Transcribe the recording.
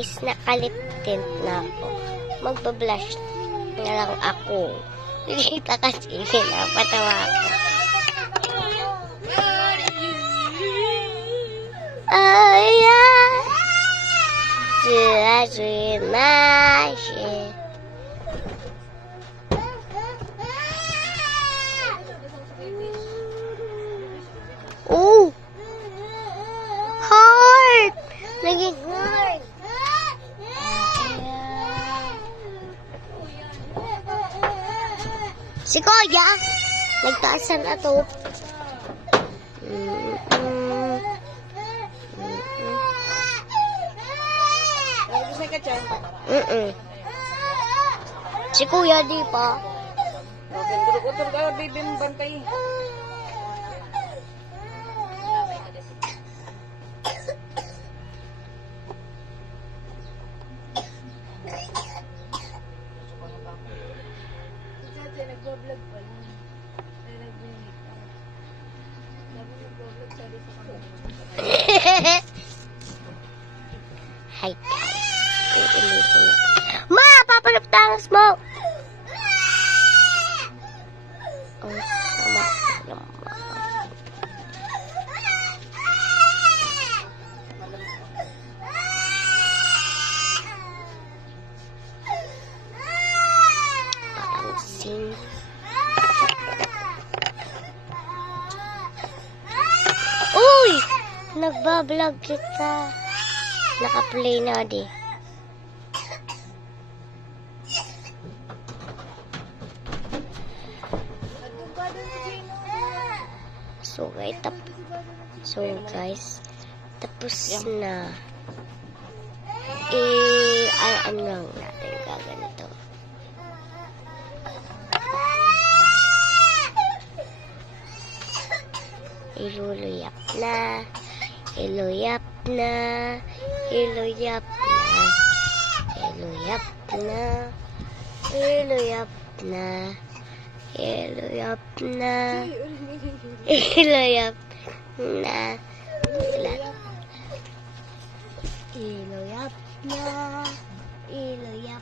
guys, nakalip tint na ako. Magbablush na lang ako. Nakita kasi, pinapatawa ako. Ayan. Sila masih. Heart. Naging heart. Si Kuya, nagtaasan na to. Si Kuya di pa. Utur ka, baby mo bantay. Nagbo-vlog pa lang. Ay, nag-vlog pa. Nag-vlog, sorry sa kamay. Hi guys. Uulitin na. Ma! Papalaptangos mo! Ang sama naman. Pansin. Uy! Nagbablog kita. Naka-play na di. So guys, tapos na. Ano lang natin gaganito. Iluluyap na. Iluyap na. Iluyap na. Iluyap na. Iluyap na. Iluyap na. Iluyap na. Iluyap na. Iluyap